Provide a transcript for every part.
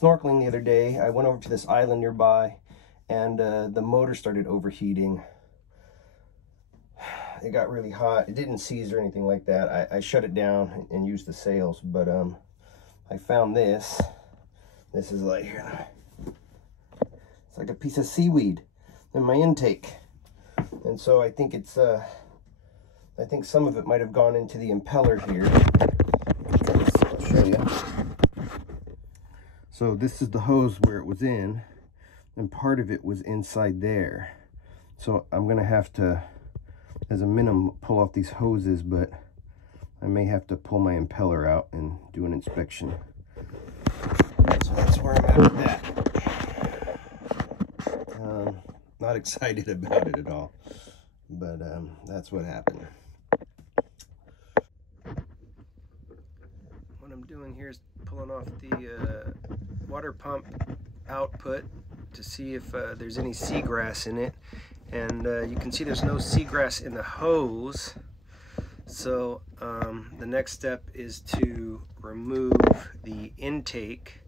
snorkeling the other day. I went over to this island nearby, and the motor started overheating. It got really hot. It didn't seize or anything like that. I shut it down and used the sails, but I found this. This is like, it's like a piece of seaweed in my intake. And so I think it's, I think some of it might have gone into the impeller here. I'll show you. So this is the hose where it was in, and part of it was inside there. So I'm gonna have to, as a minimum, pull off these hoses, but I may have to pull my impeller out and do an inspection. So that's where I'm at with that. Not excited about it at all, but that's what happened. What I'm doing here is pulling off the water pump output to see if there's any seagrass in it, and you can see there's no seagrass in the hose. So the next step is to remove the intake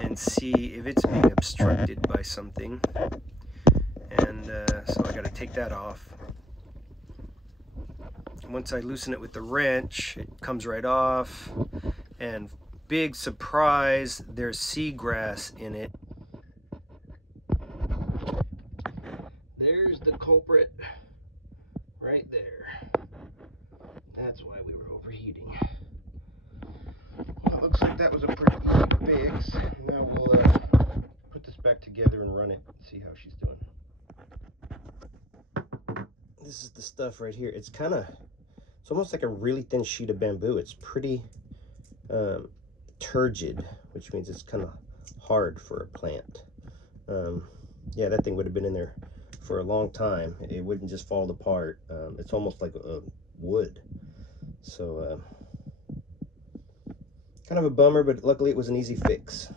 and see if it's being obstructed by something, and so I got to take that off. Once I loosen it with the wrench, it comes right off, and big surprise, there's seagrass in it. There's the culprit right there. That's why we were overheating. Well, it looks like that was a pretty easy fix. Now we'll put this back together and run it and see how she's doing. This is the stuff right here. It's kind of, it's almost like a really thin sheet of bamboo. It's pretty turgid, which means it's kind of hard for a plant. Yeah, that thing would have been in there for a long time. It wouldn't just fall apart. It's almost like a wood. So kind of a bummer, but luckily it was an easy fix.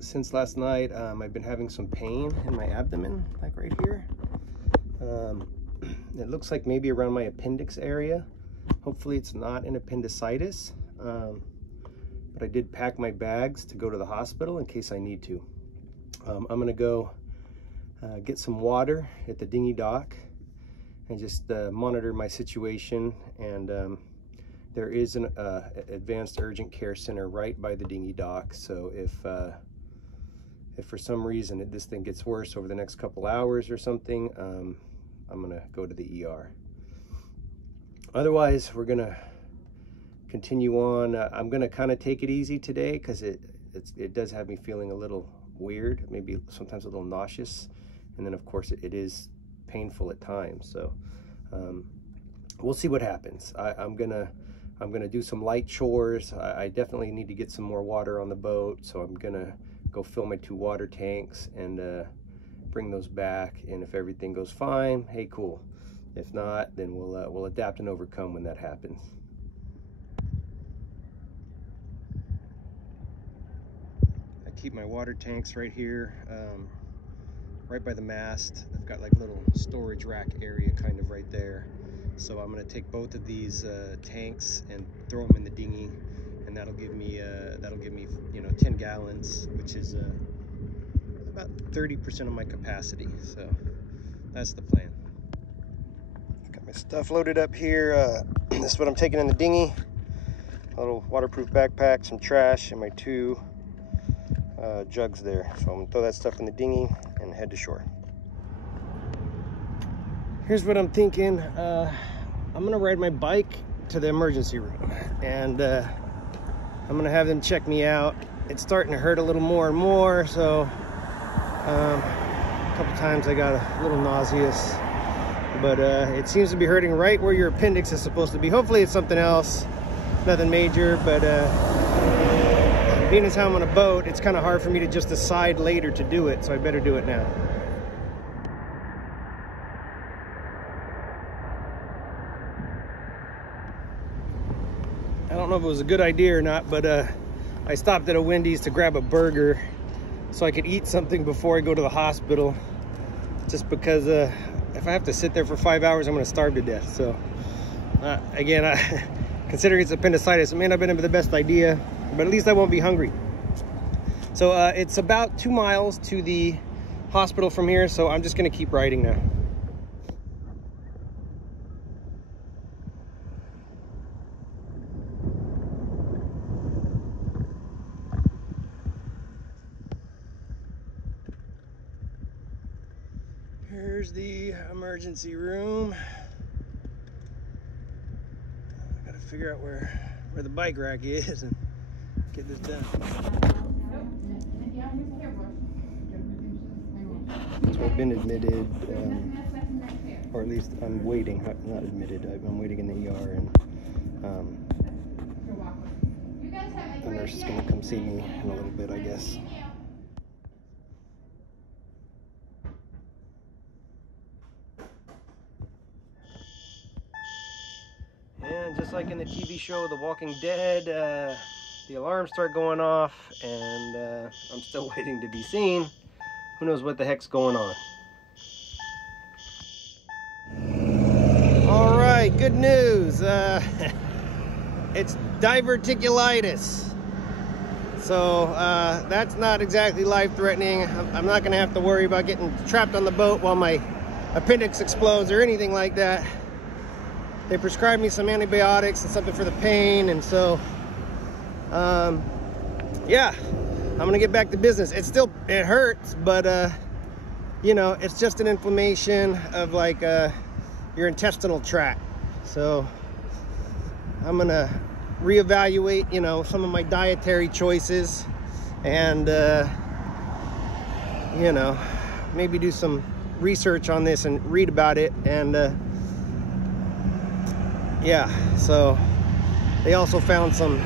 Since last night, I've been having some pain in my abdomen, like right here. It looks like maybe around my appendix area. Hopefully it's not an appendicitis, but I did pack my bags to go to the hospital in case I need to. I'm gonna go get some water at the dinghy dock and just monitor my situation. And there is an advanced urgent care center right by the dinghy dock, so if for some reason this thing gets worse over the next couple hours or something, I'm gonna go to the ER. Otherwise, we're gonna continue on. I'm gonna kind of take it easy today because it does have me feeling a little weird, maybe sometimes a little nauseous, and then of course it is painful at times. So we'll see what happens. I'm gonna do some light chores. I definitely need to get some more water on the boat, so I'm gonna go fill my 2 water tanks and bring those back. And if everything goes fine, hey, cool. If not, then we'll adapt and overcome when that happens. I keep my water tanks right here, right by the mast. I've got like a little storage rack area kind of right there. So I'm gonna take both of these tanks and throw them in the dinghy, and that'll give me 10 gallons, which is about 30% of my capacity. So that's the plan. Got my stuff loaded up here. This is what I'm taking in the dinghy. a little waterproof backpack, some trash, and my 2 jugs there. So I'm gonna throw that stuff in the dinghy and head to shore. Here's what I'm thinking. I'm gonna ride my bike to the emergency room, and I'm gonna have them check me out. It's starting to hurt a little more and more, so a couple times I got a little nauseous, but it seems to be hurting right where your appendix is supposed to be. Hopefully it's something else, nothing major, but being as how I'm on a boat, it's kind of hard for me to just decide later to do it, so I better do it now. I don't know if it was a good idea or not, but I stopped at a Wendy's to grab a burger so I could eat something before I go to the hospital, just because if I have to sit there for 5 hours, I'm going to starve to death. So again, considering it's appendicitis, it may not have been the best idea, but at least I won't be hungry. So it's about 2 miles to the hospital from here, so I'm just going to keep riding now. Here's the emergency room. I gotta figure out where the bike rack is and get this done. So I've been admitted, or at least I'm waiting, not admitted, I'm waiting in the ER, and the nurse is gonna come see me in a little bit, I guess. And just like in the TV show The Walking Dead, the alarms start going off, and I'm still waiting to be seen. Who knows what the heck's going on? All right, good news. It's diverticulitis. So that's not exactly life-threatening. I'm not gonna have to worry about getting trapped on the boat while my appendix explodes or anything like that. They prescribed me some antibiotics and something for the pain, and so yeah, I'm gonna get back to business. It hurts, but you know, it's just an inflammation of like your intestinal tract. So I'm gonna reevaluate, you know, some of my dietary choices, and you know, maybe do some research on this and read about it. And yeah, so they also found some,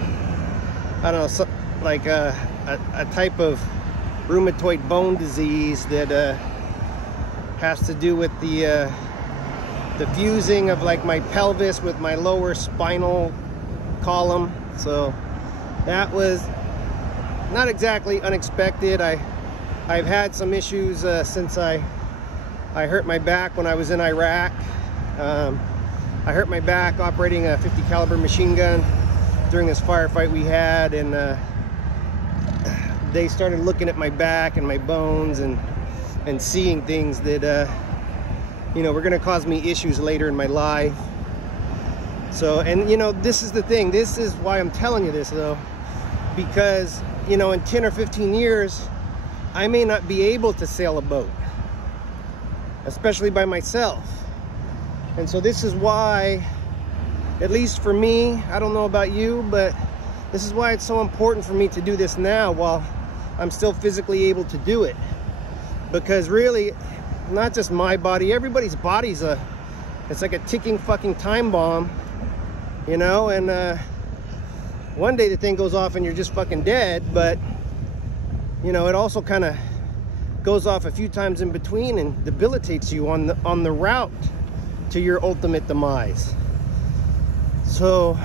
I don't know, like a type of rheumatoid bone disease that has to do with the fusing of like my pelvis with my lower spinal column. So that was not exactly unexpected. I've had some issues since I hurt my back when I was in Iraq. I hurt my back operating a .50 caliber machine gun during this firefight we had, and they started looking at my back and my bones and seeing things that you know, were going to cause me issues later in my life. So, and you know, this is the thing, this is why I'm telling you this though, because you know, in 10 or 15 years I may not be able to sail a boat, especially by myself. And so this is why, at least for me, I don't know about you, but this is why it's so important for me to do this now while I'm still physically able to do it. Because really, not just my body, everybody's body's it's like a ticking fucking time bomb, you know, and one day the thing goes off and you're just fucking dead, but you know, it also kind of goes off a few times in between and debilitates you on the route to your ultimate demise. So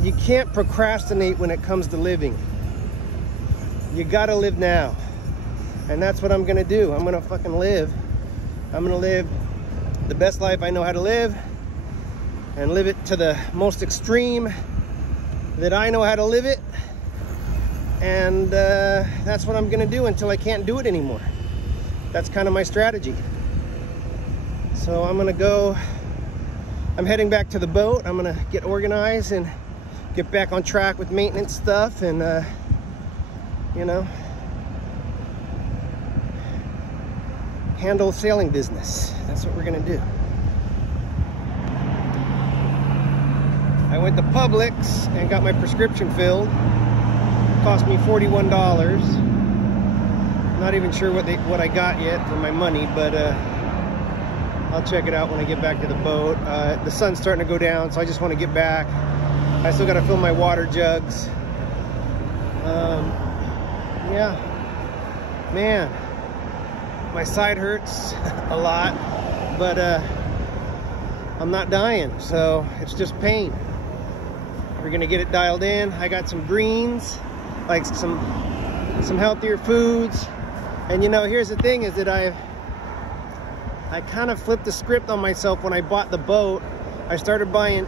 you can't procrastinate when it comes to living. You gotta live now. And that's what I'm gonna do. I'm gonna fucking live. I'm gonna live the best life I know how to live, and live it to the most extreme that I know how to live it. And that's what I'm gonna do until I can't do it anymore. That's kind of my strategy. So I'm gonna go, I'm heading back to the boat. I'm gonna get organized and get back on track with maintenance stuff and, you know, handle sailing business. That's what we're gonna do. I went to Publix and got my prescription filled. It cost me $41. Not even sure what I got yet for my money, but I'll check it out when I get back to the boat. The sun's starting to go down, so I just want to get back. I still got to fill my water jugs. Yeah, man, my side hurts a lot, but I'm not dying, so it's just pain. We're gonna get it dialed in. I got some greens, like some healthier foods. And you know, here's the thing is that I kind of flipped the script on myself when I bought the boat. I started buying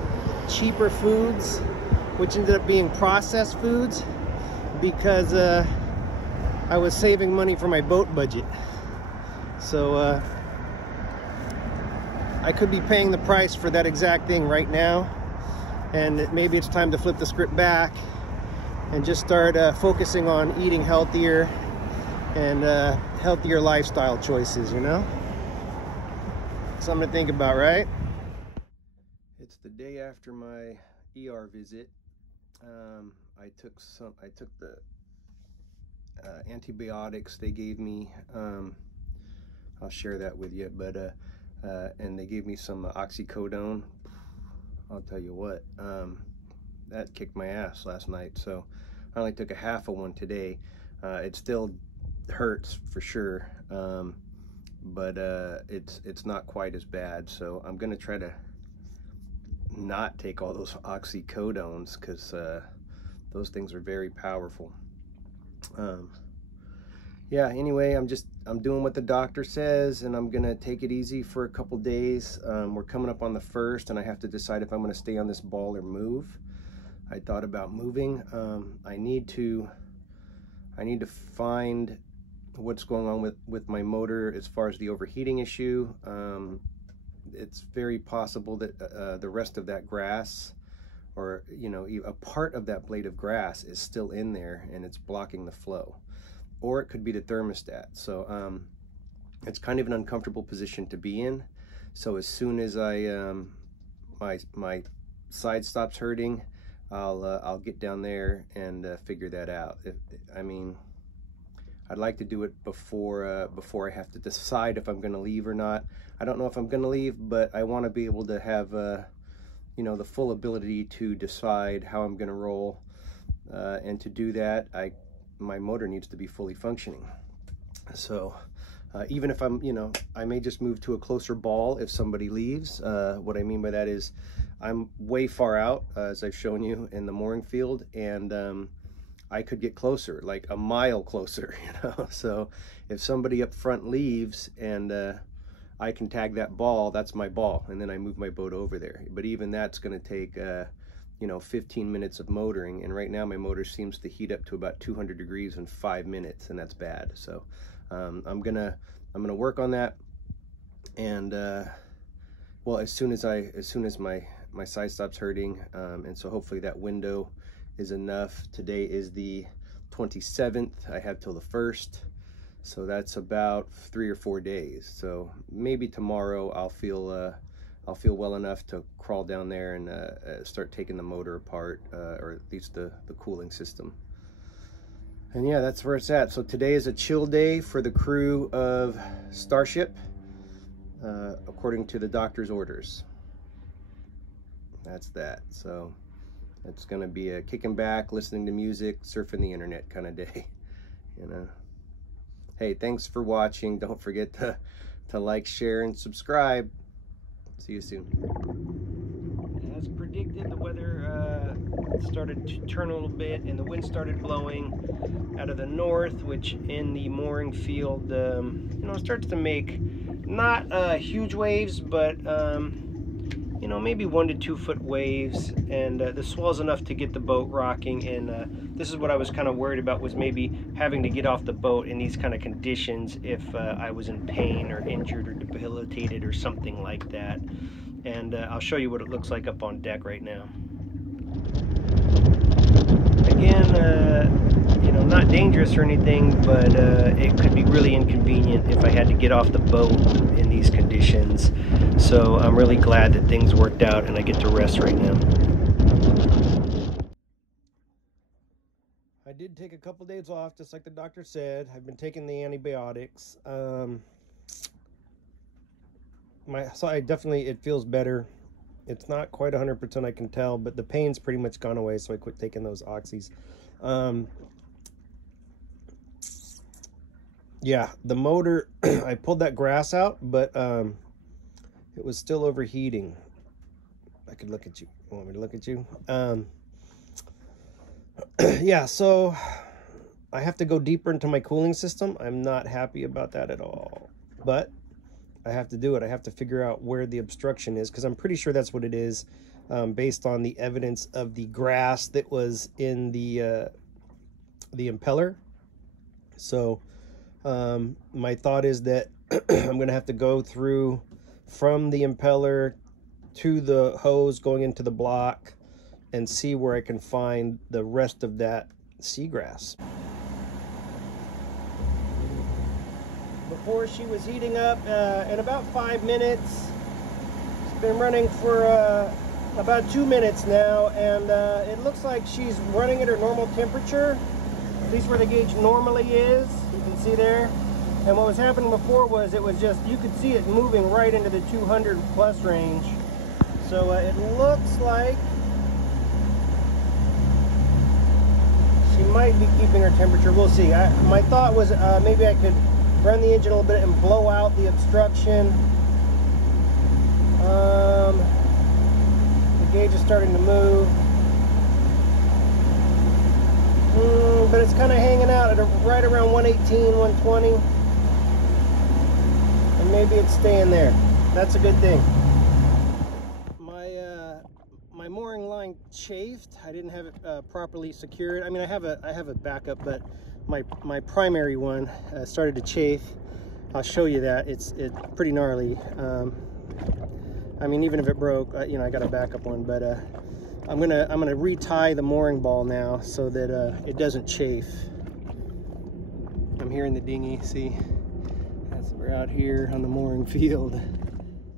cheaper foods, which ended up being processed foods, because I was saving money for my boat budget. So I could be paying the price for that exact thing right now, and maybe it's time to flip the script back and just start focusing on eating healthier and healthier lifestyle choices, you know? Something to think about, right? It's the day after my ER visit. I took the antibiotics they gave me. I'll share that with you, but and they gave me some oxycodone. I'll tell you what, that kicked my ass last night. So I only took a half of one today. It still hurts for sure, but it's not quite as bad. So I'm gonna try to not take all those oxycodones, because those things are very powerful. Yeah, anyway, I'm doing what the doctor says, and I'm gonna take it easy for a couple days. We're coming up on the 1st, and I have to decide if I'm gonna stay on this ball or move. I thought about moving. I need to find what's going on with my motor as far as the overheating issue. It's very possible that the rest of that grass, or you know, a part of that blade of grass is still in there and it's blocking the flow, or it could be the thermostat. So it's kind of an uncomfortable position to be in. So as soon as I my side stops hurting, I'll get down there and figure that out. I mean, I'd like to do it before I have to decide if I'm going to leave or not. I don't know if I'm going to leave, but I want to be able to have you know, the full ability to decide how I'm going to roll, and to do that, my motor needs to be fully functioning. So even if I'm, you know, I may just move to a closer ball if somebody leaves. What I mean by that is I'm way far out, as I've shown you, in the mooring field, and I could get closer, like a mile closer, you know. So if somebody up front leaves and I can tag that ball, that's my ball, and then I move my boat over there. But even that's going to take you know, 15 minutes of motoring, and right now my motor seems to heat up to about 200 degrees in 5 minutes, and that's bad. So I'm gonna work on that, and well, as soon as my side stops hurting, and so hopefully that window is enough. Today is the 27th. I have till the 1st, so that's about 3 or 4 days. So maybe tomorrow I'll feel well enough to crawl down there and start taking the motor apart, or at least the cooling system. And yeah, that's where it's at. So today is a chill day for the crew of Starship, according to the doctor's orders. That's that. So it's gonna be a kicking back, listening to music, surfing the internet kind of day, you know. Hey, thanks for watching. Don't forget to like, share, and subscribe. See you soon. As predicted, the weather started to turn a little bit, and the wind started blowing out of the north, which in the mooring field, you know, starts to make not huge waves, but you know, maybe 1 to 2 foot waves, and the swell's enough to get the boat rocking. And this is what I was kind of worried about, was maybe having to get off the boat in these kind of conditions if I was in pain or injured or debilitated or something like that. And I'll show you what it looks like up on deck right now. dangerous or anything, but it could be really inconvenient if I had to get off the boat in these conditions. So I'm really glad that things worked out and I get to rest right now. I did take a couple days off, just like the doctor said. I've been taking the antibiotics. My side definitely, it feels better. It's not quite 100%, I can tell, but the pain's pretty much gone away, so I quit taking those oxys. Yeah, the motor, I pulled that grass out, but it was still overheating. I could look at you. You want me to look at you? Yeah, so I have to go deeper into my cooling system. I'm not happy about that at all, but I have to do it. I have to figure out where the obstruction is, because I'm pretty sure that's what it is, based on the evidence of the grass that was in the impeller. So my thought is that I'm going to have to go through from the impeller to the hose going into the block and see where I can find the rest of that seagrass. Before she was heating up in about 5 minutes. It's been running for about 2 minutes now, and it looks like she's running at her normal temperature, at least where the gauge normally is. You can see there. And what was happening before was it was just, you could see it moving right into the 200 plus range. So it looks like she might be keeping her temperature. We'll see. My thought was maybe I could run the engine a little bit and blow out the obstruction. The gauge is starting to move. But it's kind of hanging out at right around 118, 120. And maybe it's staying there. That's a good thing. My mooring line chafed. I didn't have it properly secured. I mean, I have a backup, but my primary one started to chafe. I'll show you that. It's pretty gnarly. I mean, even if it broke, you know, I got a backup one, but I'm gonna retie the mooring ball now so that it doesn't chafe. I'm here in the dinghy. See, we're out here on the mooring field.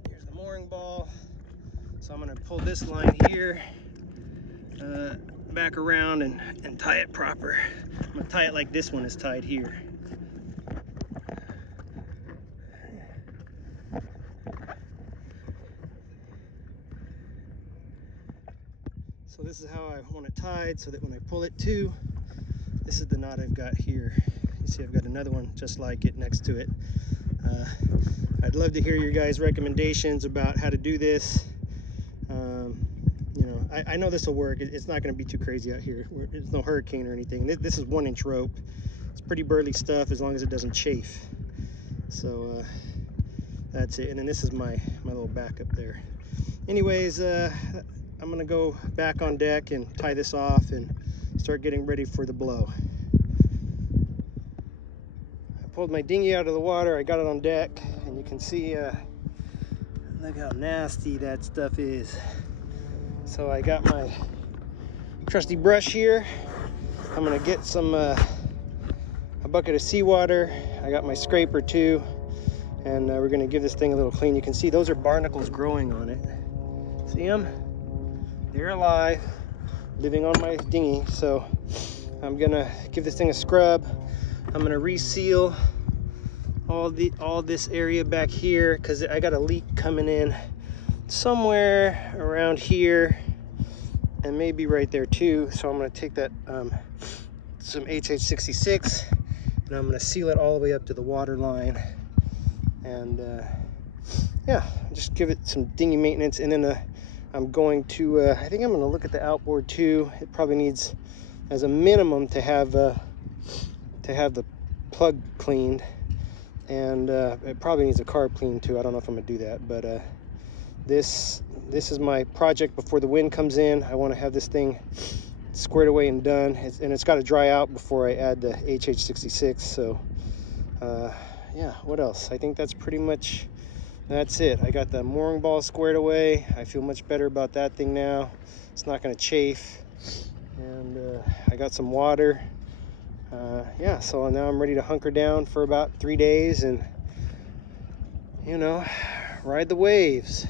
Here's the mooring ball. So I'm gonna pull this line here back around and tie it proper. I'm gonna tie it like this one is tied here. So this is how I want it tied, so that when I pull it too, this is the knot I've got here. You see I've got another one just like it next to it. I'd love to hear your guys' recommendations about how to do this. You know, I know this will work. It's not going to be too crazy out here. There's no hurricane or anything. This is 1-inch rope. It's pretty burly stuff as long as it doesn't chafe. So that's it. And then this is my little backup there. Anyways, I'm gonna go back on deck and tie this off and start getting ready for the blow. I pulled my dinghy out of the water. I got it on deck, and you can see look how nasty that stuff is. So I got my trusty brush here. I'm gonna get some a bucket of seawater. I got my scraper too, and we're gonna give this thing a little clean. You can see those are barnacles growing on it. See them? They're alive, living on my dinghy. So I'm gonna give this thing a scrub. I'm gonna reseal all this area back here, because I got a leak coming in somewhere around here and maybe right there too. So I'm gonna take that some HH66 and I'm gonna seal it all the way up to the water line, and yeah, just give it some dinghy maintenance. And then I'm going to I think I'm going to look at the outboard too. It probably needs, as a minimum, to have the plug cleaned, and it probably needs a carb clean too. I don't know if I'm going to do that, but this is my project before the wind comes in. I want to have this thing squared away and done, and it's got to dry out before I add the HH66. So yeah, what else? I think that's pretty much, that's it. I got the mooring ball squared away. I feel much better about that thing now. It's not going to chafe. And I got some water. yeah, so now I'm ready to hunker down for about 3 days and, you know, ride the waves.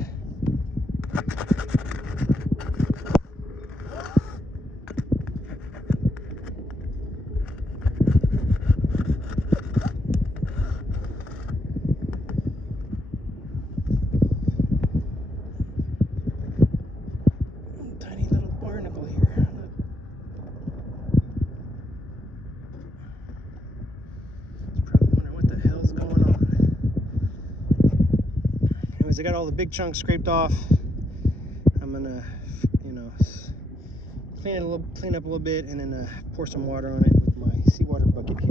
Tiny little barnacle here. Probably wondering what the hell's going on. Anyways, I got all the big chunks scraped off. I'm gonna, you know, clean up a little bit, and then pour some water on it with my seawater bucket here.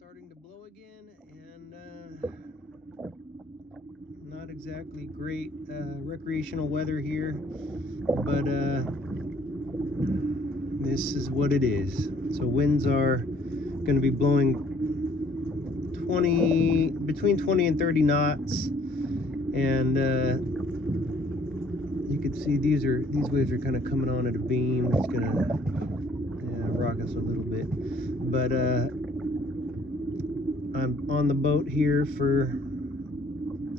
Starting to blow again, and not exactly great recreational weather here, but this is what it is. So winds are going to be blowing between 20 and 30 knots, and you can see these waves are kind of coming on at a beam. It's going to rock us a little bit, but I'm on the boat here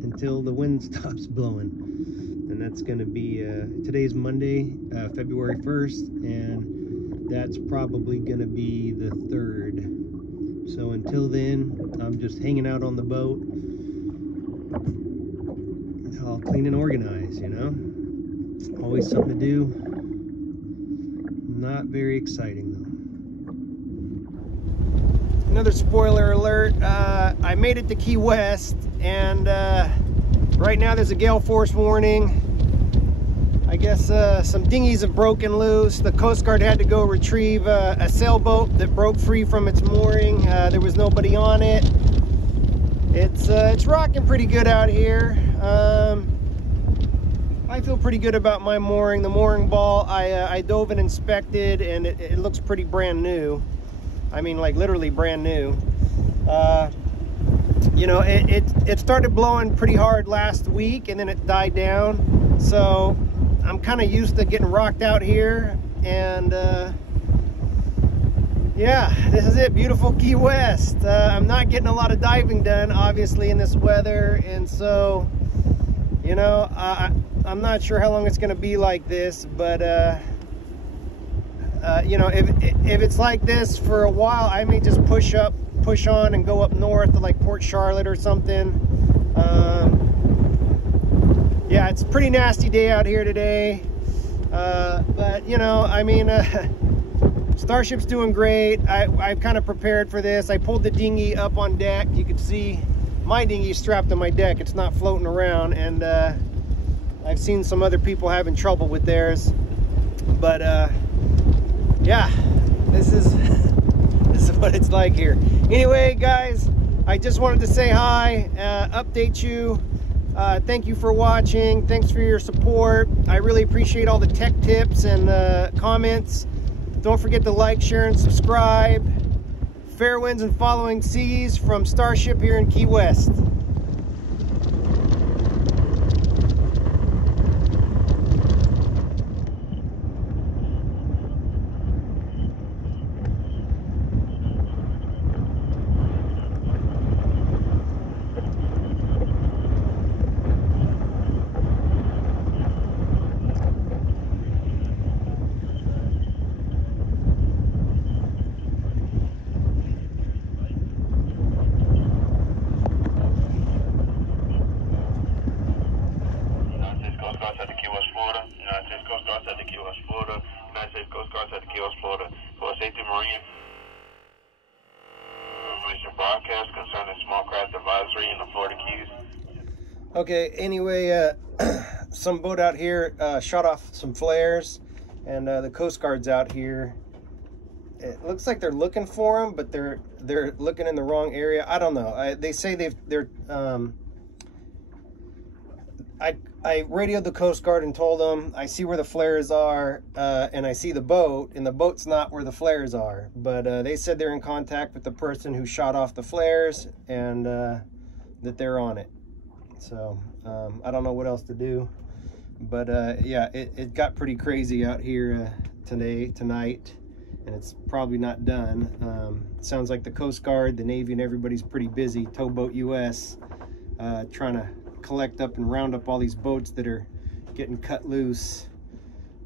until the wind stops blowing, and that's going to be today's Monday, February 1st, and that's probably going to be the 3rd. So until then, I'm just hanging out on the boat, all clean and organized, you know. Always something to do. Not very exciting though. Another spoiler alert, I made it to Key West, and right now there's a gale force warning. I guess some dinghies have broken loose. The Coast Guard had to go retrieve a sailboat that broke free from its mooring. There was nobody on it. It's rocking pretty good out here. I feel pretty good about my mooring. The mooring ball, I dove and inspected, and it looks pretty brand new. I mean, like literally brand new. You know, it started blowing pretty hard last week, and then it died down. So I'm kind of used to getting rocked out here, and yeah, this is it, beautiful Key West. I'm not getting a lot of diving done, obviously, in this weather, and so, you know, I'm not sure how long it's going to be like this, but you know, if it's like this for a while, I may just push on and go up north to like Port Charlotte or something. Yeah, it's a pretty nasty day out here today, but you know, I mean, Starship's doing great. I've kind of prepared for this. I pulled the dinghy up on deck. You can see my dinghy strapped to my deck. It's not floating around, and I've seen some other people having trouble with theirs, but yeah, this is what it's like here. Anyway, guys, I just wanted to say hi, update you. Thank you for watching. Thanks for your support. I really appreciate all the tech tips and comments. Don't forget to like, share, and subscribe. Fair winds and following seas from Starship here in Key West. Broadcast concerning small craft advisory in the Florida Keys. Okay, anyway, some boat out here shot off some flares, and the Coast Guard's out here. It looks like they're looking for them, but they're looking in the wrong area. I don't know. They say I radioed the Coast Guard and told them I see where the flares are, and I see the boat, and the boat's not where the flares are. But they said they're in contact with the person who shot off the flares, and that they're on it. So I don't know what else to do. But yeah, it got pretty crazy out here tonight, and it's probably not done. Sounds like the Coast Guard, the Navy, and everybody's pretty busy. Towboat US, trying to collect up and round up all these boats that are getting cut loose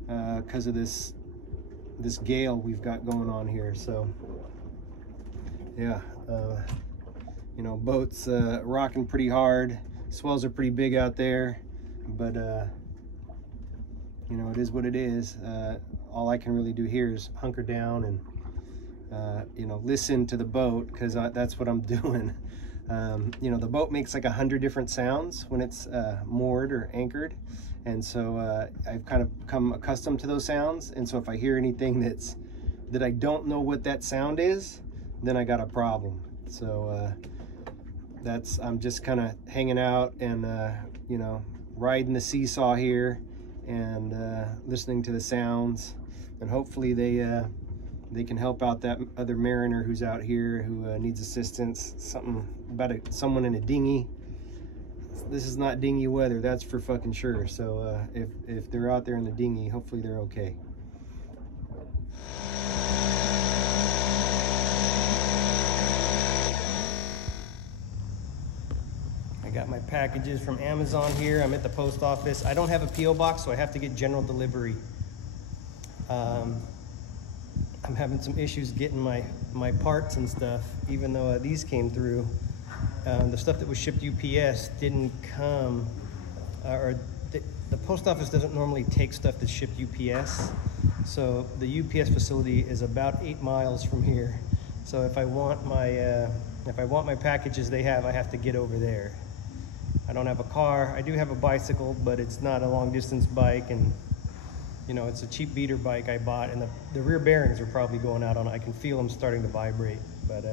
because of this gale we've got going on here. So yeah, you know, boats rocking pretty hard. Swells are pretty big out there, but you know, it is what it is. All I can really do here is hunker down and you know, listen to the boat, because that's what I'm doing. You know, the boat makes like 100 different sounds when it's moored or anchored, and so I've kind of become accustomed to those sounds. And so if I hear anything that I don't know what that sound is, then I got a problem. So I'm just kind of hanging out and you know, riding the seesaw here and listening to the sounds, and hopefully they can help out that other mariner who's out here who needs assistance. Something about someone in a dinghy. This is not dinghy weather, that's for fucking sure. So if they're out there in the dinghy, hopefully they're okay. I got my packages from Amazon here. I'm at the post office. I don't have a P.O. box, so I have to get general delivery. I'm having some issues getting my parts and stuff, even though these came through. The stuff that was shipped UPS didn't come, or the post office doesn't normally take stuff that's shipped UPS. So the UPS facility is about 8 miles from here. So if I want my packages I have to get over there. I don't have a car. I do have a bicycle, but it's not a long distance bike, and you know, it's a cheap beater bike I bought, and the rear bearings are probably going out on it. I can feel them starting to vibrate. But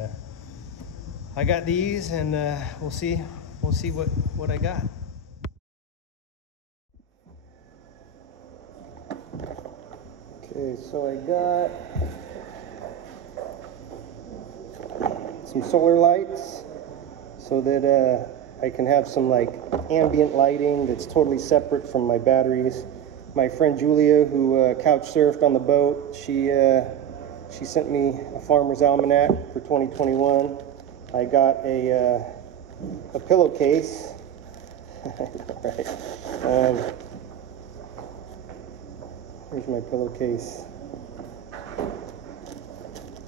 I got these, and we'll see what I got. Okay, so I got some solar lights so that I can have some like ambient lighting that's totally separate from my batteries. My friend Julia, who couch surfed on the boat, she sent me a farmer's almanac for 2021. I got a pillowcase. Right. Here's my pillowcase.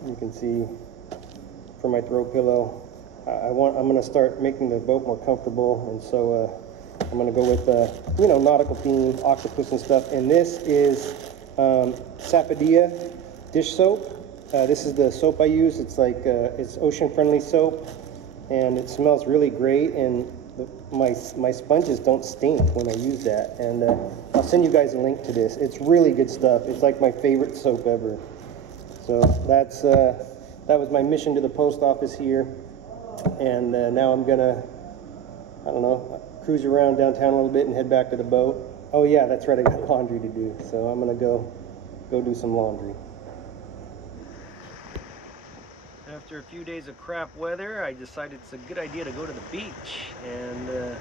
You can see for my throw pillow. I'm going to start making the boat more comfortable, and so I'm going to go with you know, nautical theme, octopus and stuff. And this is Sapodilla dish soap. This is the soap I use. It's like it's ocean-friendly soap, and it smells really great. And my sponges don't stink when I use that. And I'll send you guys a link to this. It's really good stuff. It's like my favorite soap ever. So that was my mission to the post office here. And now I'm gonna, I don't know, cruise around downtown a little bit and head back to the boat. Oh yeah, that's right, I got laundry to do. So I'm gonna go do some laundry. After a few days of crap weather, I decided it's a good idea to go to the beach. And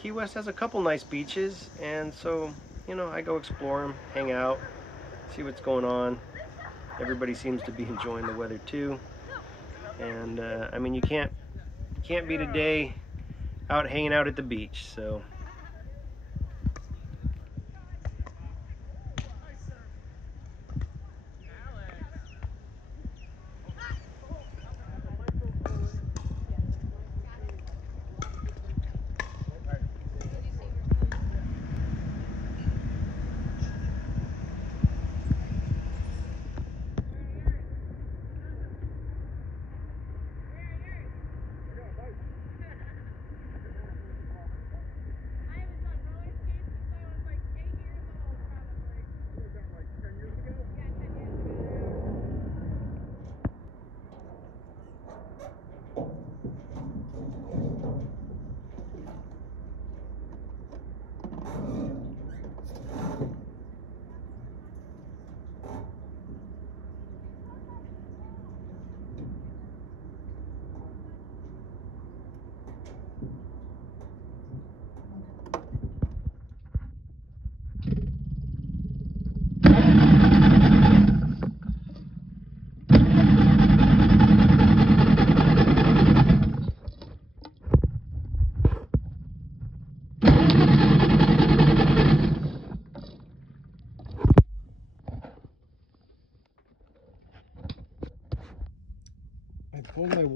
Key West has a couple nice beaches, and so, you know, I go explore them, hang out, see what's going on. Everybody seems to be enjoying the weather too. And I mean, you can't beat a day out hanging out at the beach. So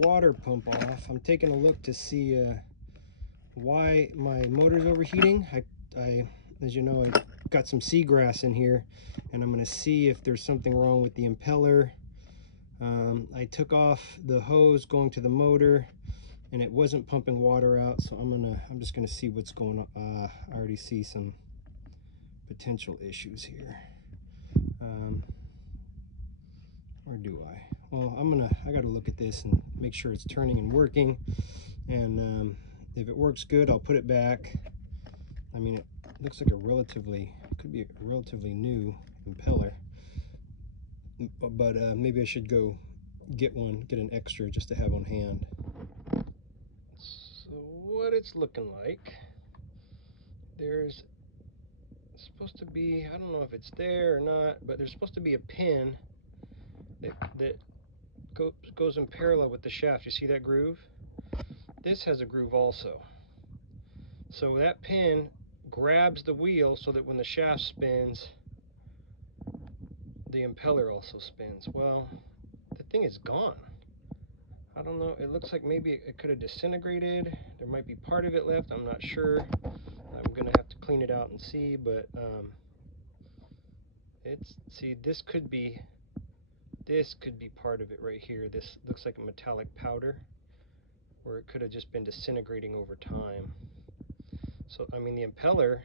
water pump off. I'm taking a look to see why my motor's overheating. I, as you know, I got some seagrass in here, and I'm going to see if there's something wrong with the impeller. I took off the hose going to the motor, and it wasn't pumping water out, so I'm just gonna see what's going on. I already see some potential issues here. Or do I? Well, I gotta look at this and make sure it's turning and working, and if it works good, I'll put it back. I mean, it looks like could be a relatively new impeller, but maybe I should go get an extra just to have on hand. So what it's looking like, there's supposed to be, I don't know if it's there or not, but there's supposed to be a pin that goes in parallel with the shaft. You see that groove? This has a groove also. So that pin grabs the wheel so that when the shaft spins, the impeller also spins. Well, the thing is gone. I don't know, it looks like maybe it could have disintegrated. There might be part of it left, I'm not sure. I'm gonna have to clean it out and see, but this could be part of it right here. This looks like a metallic powder, or it could have just been disintegrating over time. So I mean, the impeller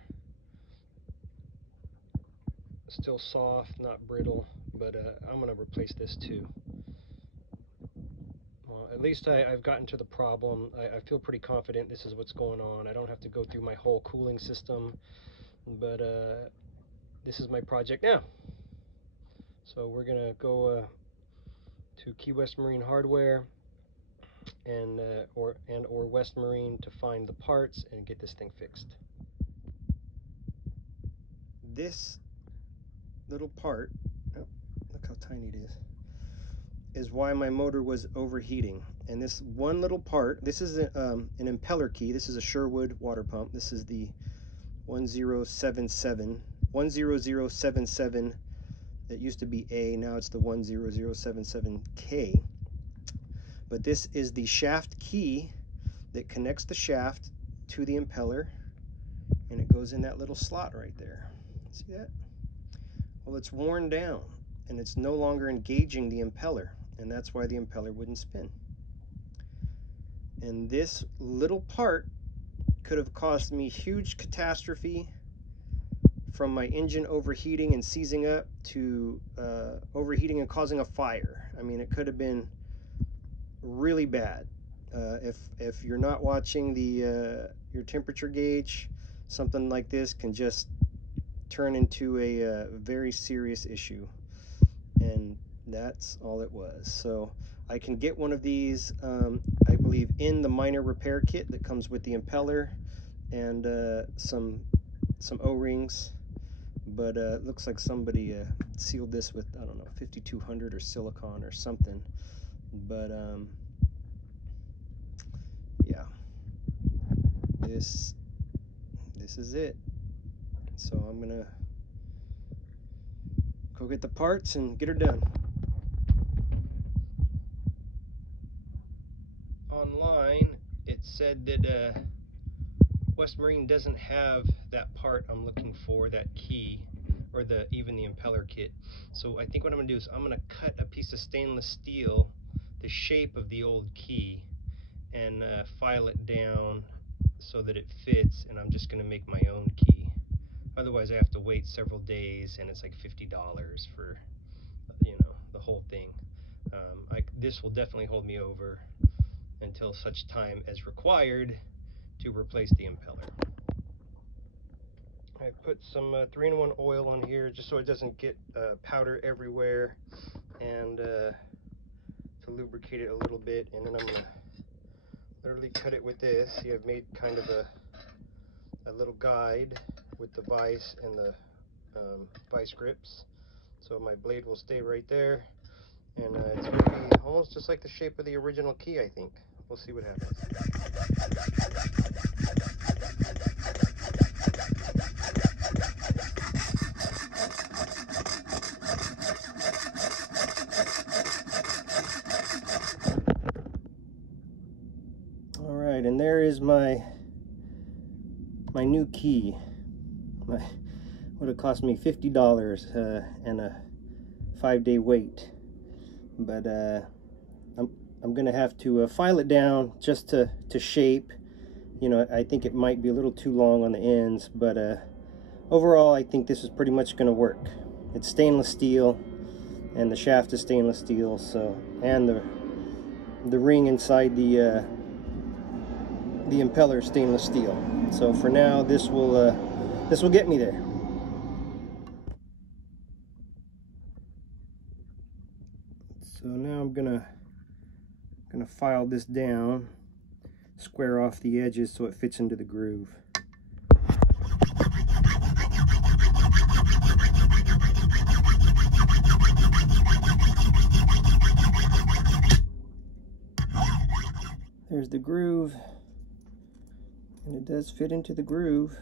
is still soft, not brittle, but I'm gonna replace this too. Well, at least I've gotten to the problem. I feel pretty confident this is what's going on. I don't have to go through my whole cooling system, but this is my project now. So we're gonna go to Key West Marine Hardware and or West Marine to find the parts and get this thing fixed. This little part, oh, look how tiny it is why my motor was overheating. And this one little part, this is an impeller key. This is a Sherwood water pump. This is the 10077. It used to be A, now it's the 10077K. But this is the shaft key that connects the shaft to the impeller, and it goes in that little slot right there. See that? Well, it's worn down, and it's no longer engaging the impeller, and that's why the impeller wouldn't spin. And this little part could have caused me huge catastrophe, from my engine overheating and seizing up to overheating and causing a fire. I mean, it could have been really bad. If you're not watching your temperature gauge, something like this can just turn into a very serious issue, and that's all it was. So I can get one of these, I believe, in the minor repair kit that comes with the impeller, and some O-rings, but it looks like somebody sealed this with, I don't know, 5200 or silicone or something, but yeah, this is it. So I'm gonna go get the parts and get her done. Online it said that West Marine doesn't have that part I'm looking for, that key, or even the impeller kit. So I think what I'm gonna do is I'm gonna cut a piece of stainless steel the shape of the old key and file it down so that it fits, and I'm just gonna make my own key. Otherwise I have to wait several days, and it's like $50 for, you know, the whole thing. This will definitely hold me over until such time as required to replace the impeller. I put some 3-in-1 oil in here just so it doesn't get powder everywhere, and to lubricate it a little bit, and then I'm gonna literally cut it with this. See, I've made kind of a little guide with the vise and the vice grips, so my blade will stay right there, and it's going to be almost just like the shape of the original key, I think. We'll see what happens. my new key. Would have cost me $50 and a 5-day wait. But I'm gonna have to file it down just to shape. You know, I think it might be a little too long on the ends, but overall I think this is pretty much gonna work. It's stainless steel, and the shaft is stainless steel, so, and the ring inside the impeller is stainless steel. So for now, this will get me there. So now I'm gonna file this down, square off the edges so it fits into the groove. There's the groove, and it does fit into the groove.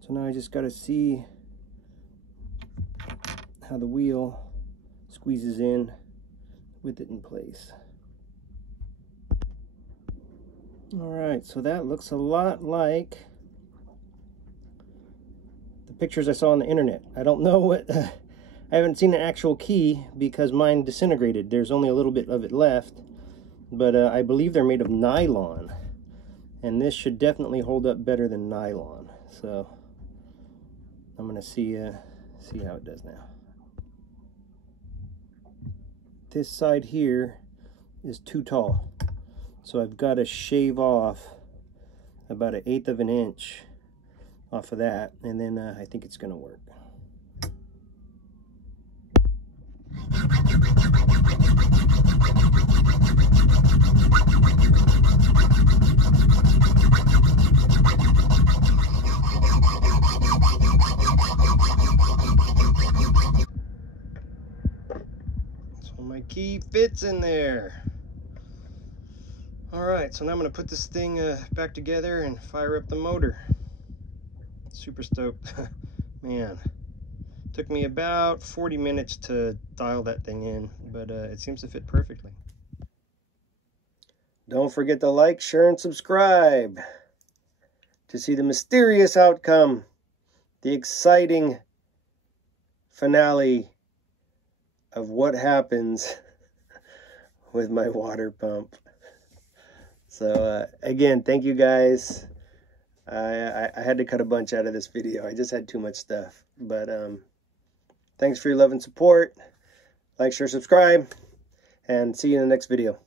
So now I just got to see how the wheel squeezes in with it in place. Alright, so that looks a lot like the pictures I saw on the internet. I don't know what, I haven't seen an actual key because mine disintegrated. There's only a little bit of it left, but I believe they're made of nylon, and this should definitely hold up better than nylon. So I'm gonna see how it does now. This side here is too tall, so I've got to shave off about 1/8 of an inch off of that, and then I think it's gonna work. So my key fits in there. All right, so now I'm gonna put this thing back together and fire up the motor. Super stoked. Man, took me about 40 minutes to dial that thing in, but it seems to fit perfectly. Don't forget to like, share, and subscribe to see the mysterious outcome, the exciting finale of what happens with my water pump. So again, thank you guys. I had to cut a bunch out of this video. I just had too much stuff. But thanks for your love and support. Like, share, subscribe, and see you in the next video.